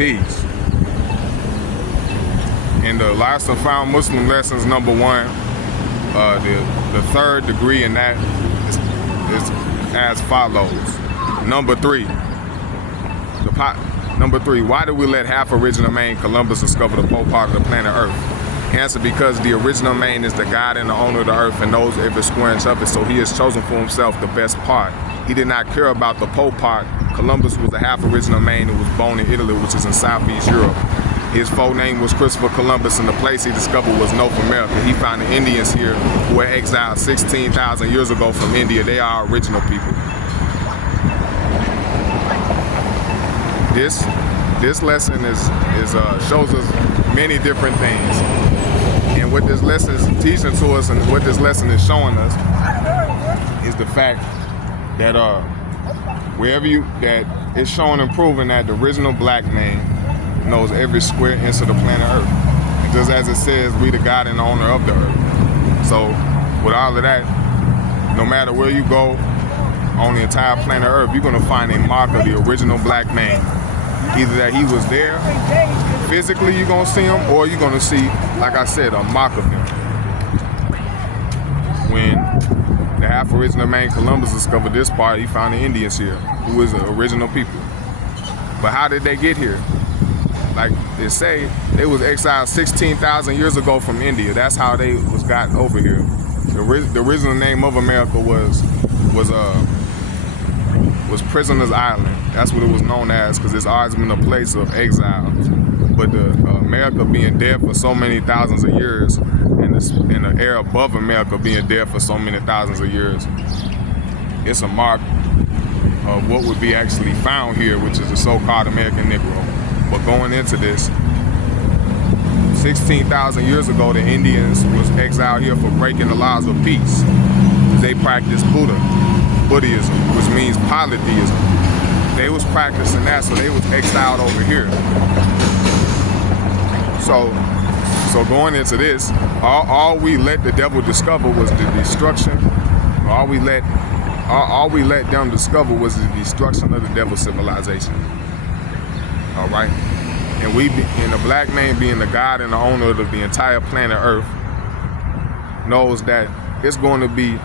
Peace. In the Lost and Found Muslim lessons, number 1, the third degree in that is as follows. Number 3, why did we let half original man Columbus discover the pole part of the planet Earth? Answer: because the original man is the God and the owner of the earth and knows every square inch of it, so he has chosen for himself the best part. He did not care about the pole part. Columbus was a half original man who was born in Italy, which is in Southeast Europe. His full name was Christopher Columbus, and the place he discovered was North America. He found the Indians here who were exiled 16,000 years ago from India. They are our original people. This lesson shows us many different things, and what this lesson is teaching to us, and what this lesson is showing us, is the fact that that it's showing and proving that the original black man knows every square inch of the planet Earth. And just as it says, we the God and the owner of the earth. So with all of that, no matter where you go on the entire planet Earth, you're gonna find a mark of the original black man. Either that he was there, physically you're gonna see him, or you're gonna see, like I said, a mark of him. When the half original man Columbus discovered this part, he found the Indians here, who was the original people. But how did they get here? Like they say, they was exiled 16,000 years ago from India. That's how they was gotten over here. The original name of America was Prisoners Island. That's what it was known as, because it's always been a place of exile. But America being dead for so many thousands of years, and the air above America being dead for so many thousands of years, it's a mark of what would be actually found here, which is the so-called American Negro. But going into this, 16,000 years ago, the Indians was exiled here for breaking the laws of peace. They practiced Buddhism, which means polytheism. They was practicing that, so they was exiled over here. So going into this, all we let the devil discover was the destruction. All we let them discover was the destruction of the devil's civilization. All right, and the black man, being the God and the owner of the entire planet Earth, knows that it's going to be,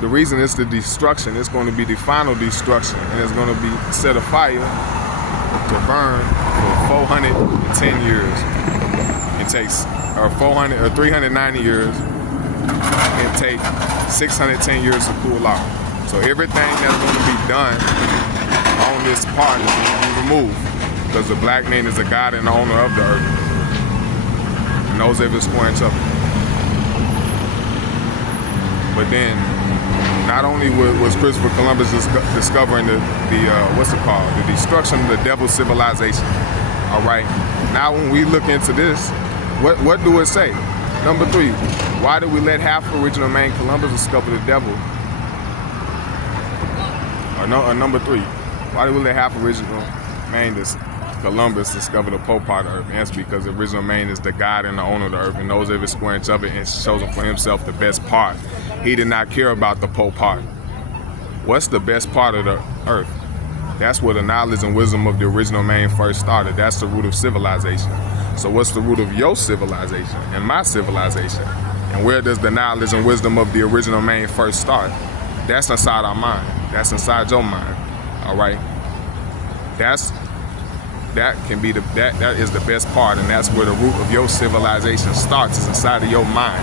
the reason it's the destruction, it's going to be the final destruction, and it's going to be set afire to burn for 410 years. It takes 390 years, and take 610 years to cool off. So everything that's going to be done on this part is going to be removed, because the black man is the God and the owner of the earth, and knows every square inch of it. But then, not only was Christopher Columbus discovering the destruction of the devil's civilization. All right. Now, when we look into this, what do it say? Number 3, why did we let half original man Columbus discover the devil? Or number 3, why did we let half original man Columbus discovered the pole part of the earth? Answer: because the original man is the God and the owner of the earth and knows every square inch of it, and chosen for himself the best part. He did not care about the pole part. What's the best part of the earth? That's where the knowledge and wisdom of the original man first started. That's the root of civilization. So what's the root of your civilization and my civilization? And where does the knowledge and wisdom of the original man first start? That's inside our mind. That's inside your mind. All right. That is the best part, and that's where the root of your civilization starts, is inside of your mind.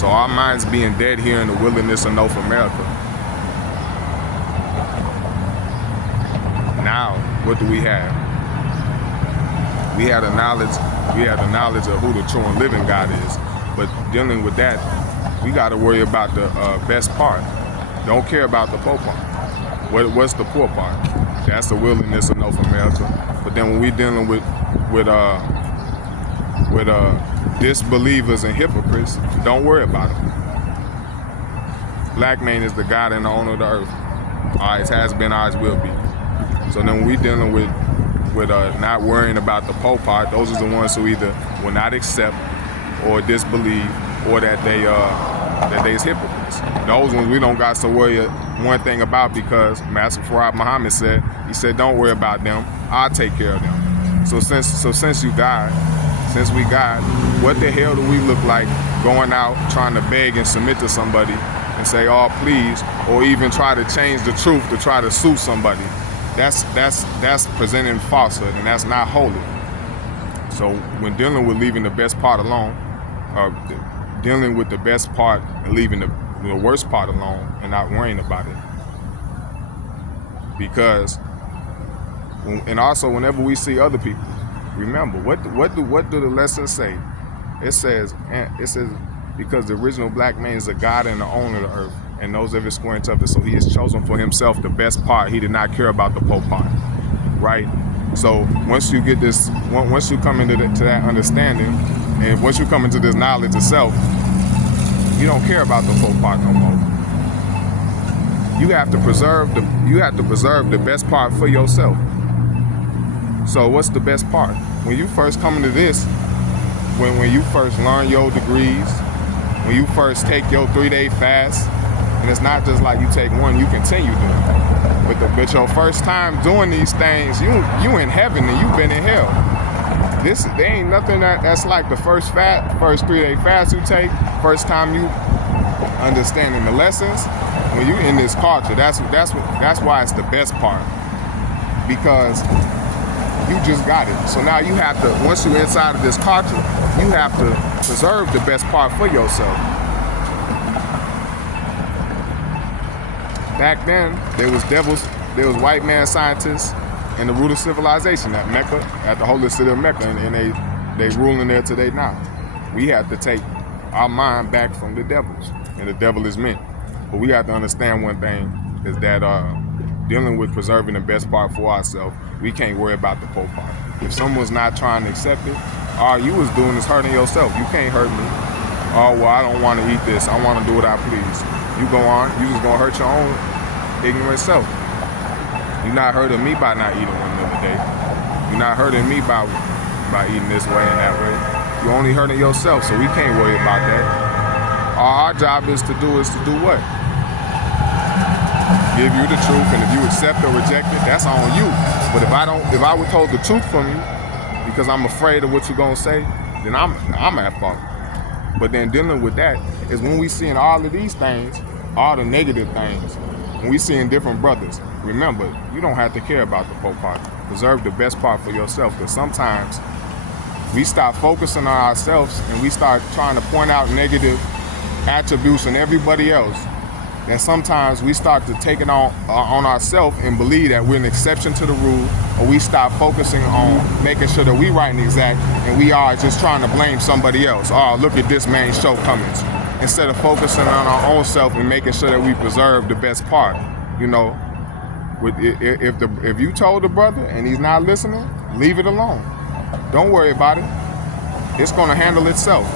So our minds being dead here in the wilderness of North America. Now, what do we have? We have the knowledge of who the true and living God is. But dealing with that, we got to worry about the best part. Don't care about the poor part. What's the poor part? That's the wilderness of North America. But then when we dealing with disbelievers and hypocrites, don't worry about it. Black man is the God and the owner of the earth. Always has been, always will be. So then when we dealing with not worrying about the poor part, those are the ones who either will not accept or disbelieve, or that they is hypocrites. Those ones we don't got to worry one thing about, because Master Farad Muhammad said, don't worry about them, I'll take care of them. since you died, since we died, what the hell do we look like going out trying to beg and submit to somebody and say, oh, please, or even try to change the truth to try to sue somebody? That's presenting falsehood, and that's not holy. So when dealing with leaving the best part alone, or dealing with the best part and leaving the worst part alone and not worrying about it. Because, and also whenever we see other people, remember, what do the lessons say? It says, because the original black man is a God and the owner of the earth and knows every square inch of it, so he has chosen for himself the best part. He did not care about the poor part, right? So once you get this, once you come into to that understanding, and once you come into this knowledge of self, you don't care about the poor part no more. You have to preserve the best part for yourself. So what's the best part? When you first come into this, when you first learn your degrees, when you first take your 3-day fast, and it's not just like you take one, you continue doing it. But your first time doing these things, you in heaven and you've been in hell. There ain't nothing that's like the first 3-day fast you take, first time you understanding the lessons. When you in this culture, that's why it's the best part, because you just got it. So now you have to, once you're inside of this culture, you have to preserve the best part for yourself. Back then, there was white man scientists in the root of civilization at Mecca, at the holy city of Mecca, and they ruling there today now. We have to take our mind back from the devils, and the devil is men. But we have to understand one thing, is that dealing with preserving the best part for ourselves, we can't worry about the poor part. If someone's not trying to accept it, all you was doing is hurting yourself. You can't hurt me. Oh, well, I don't want to eat this. I want to do what I please. You go on, you just gonna hurt your own ignorant self. You're not hurting me by not eating one meal a day. You're not hurting me by eating this way and that way. You're only hurting yourself, so we can't worry about that. All our job is to do what? Give you the truth, and if you accept or reject it, that's on you. But if I withhold the truth from you because I'm afraid of what you're gonna say, then I'm at fault. But then dealing with that is when we seeing all of these things, all the negative things, when we seeing different brothers, remember, you don't have to care about the poor part. Preserve the best part for yourself, because sometimes we start focusing on ourselves and we start trying to point out negative attributes in everybody else. And sometimes we start to take it on ourselves and believe that we're an exception to the rule, or we stop focusing on making sure that we right and exact, and we are just trying to blame somebody else. Oh, look at this man's shortcomings. Instead of focusing on our own self and making sure that we preserve the best part. You know, if you told the brother and he's not listening, leave it alone. Don't worry about it. It's going to handle itself.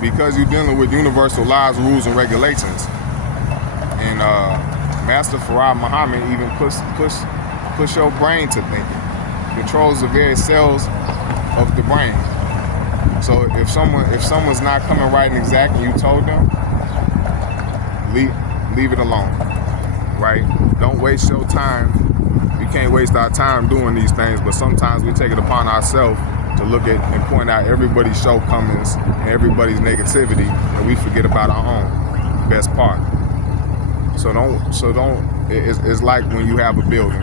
Because you're dealing with universal laws, rules, and regulations. And Master Farah Muhammad even push your brain to thinking. Controls the very cells of the brain. So if someone's not coming right and exact and you told them, leave it alone, right? Don't waste your time. We can't waste our time doing these things, but sometimes we take it upon ourselves to look at and point out everybody's shortcomings and everybody's negativity, and we forget about our own best part. So don't. It's like when you have a building.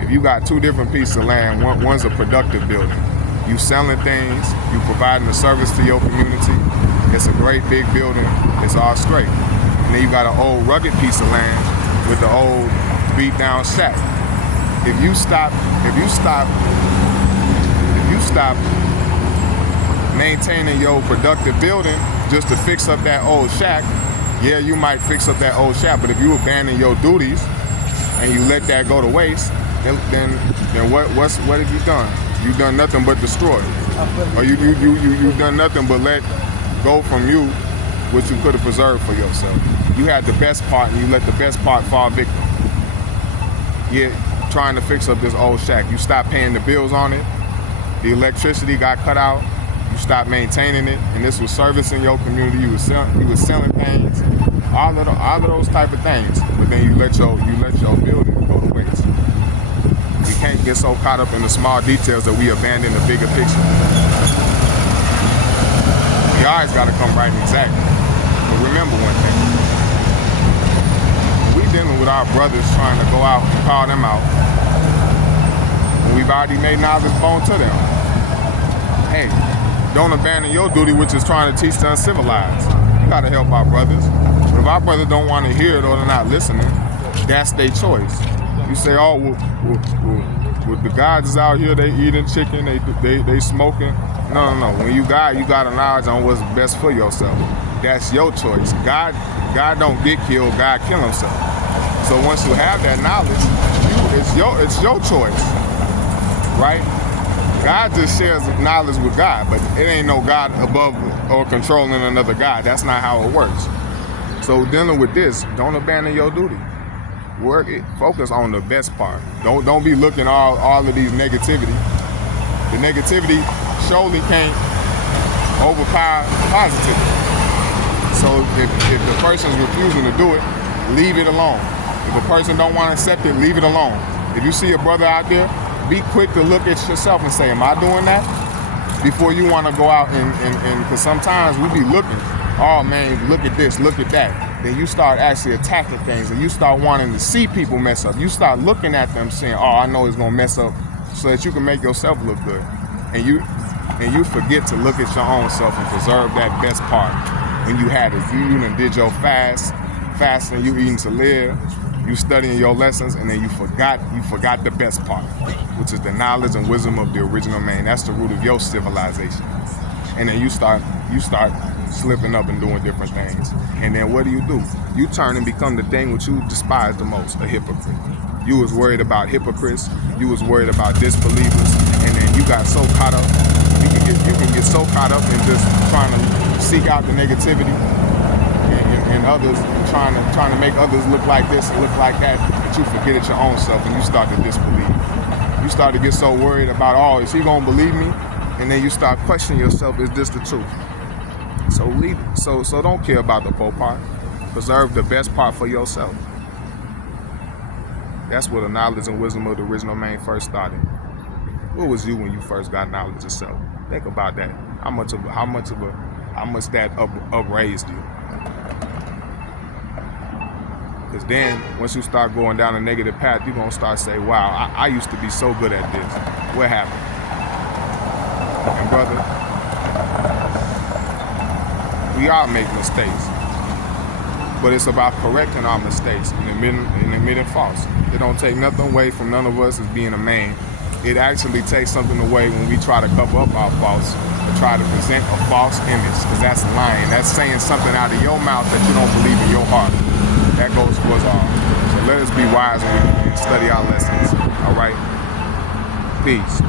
If you got two different pieces of land, one's a productive building. You selling things, you providing a service to your community. It's a great big building. It's all straight. And then you got an old rugged piece of land with the old beat down shack. If you stop maintaining your productive building just to fix up that old shack, yeah, you might fix up that old shack, but if you abandon your duties and you let that go to waste, then what have you done? You've done nothing but destroy. Or you done nothing but let go from you what you could have preserved for yourself. You had the best part and you let the best part fall victim. You're trying to fix up this old shack. You stopped paying the bills on it. The electricity got cut out. You stopped maintaining it, and this was servicing your community. You was selling things, all of those type of things. But then you let your building go to waste. get so caught up in the small details that we abandon the bigger picture. We always got to come right and exact. But remember one thing. When we dealing with our brothers trying to go out and call them out, when we've already made knowledge known to them, hey, don't abandon your duty, which is trying to teach the uncivilized. You got to help our brothers. But if our brothers don't want to hear it or they're not listening, that's their choice. You say, oh, well, the guys is out here, they eating chicken, they smoking. No. When you got a knowledge on what's best for yourself. That's your choice. God don't get killed, God kill himself. So once you have that knowledge, it's your choice, right? God just shares knowledge with God, but it ain't no God above or controlling another God. That's not how it works. So dealing with this, don't abandon your duty. Focus on the best part. Don't be looking all of these negativity. The negativity surely can't overpower positivity. So if the person's refusing to do it, leave it alone. If a person don't want to accept it, leave it alone. If you see a brother out there, be quick to look at yourself and say, am I doing that? Before you want to go out and because sometimes we be looking, oh man, look at this, look at that. Then you start actually attacking things and you start wanting to see people mess up. You start looking at them saying, oh, I know it's going to mess up, so that you can make yourself look good. And you forget to look at your own self and preserve that best part when you had it. You done did your fasting, you eating to live, you studying your lessons, and then you forgot the best part, which is the knowledge and wisdom of the original man. That's the root of your civilization. And then you start slipping up and doing different things. And then what do? You turn and become the thing which you despise the most, a hypocrite. You was worried about hypocrites, you was worried about disbelievers, and then you got so caught up. You can get so caught up in just trying to seek out the negativity and others, trying to make others look like this and look like that you forget it your own self and you start to disbelieve. You start to get so worried about, oh, is he gonna believe me? And then you start questioning yourself, is this the truth? So leave it. So don't care about the poor part. Preserve the best part for yourself. That's where the knowledge and wisdom of the original man first started. What was you when you first got knowledge of self? Think about that. How much that upraised you. Because then, once you start going down a negative path, you're going to start saying, wow, I used to be so good at this. What happened? And brother, we all make mistakes. But it's about correcting our mistakes and admitting faults. It don't take nothing away from none of us as being a man. It actually takes something away when we try to cover up our faults or try to present a false image, because that's lying. That's saying something out of your mouth that you don't believe in your heart. That goes for us all. So let us be wise and study our lessons. All right? Peace.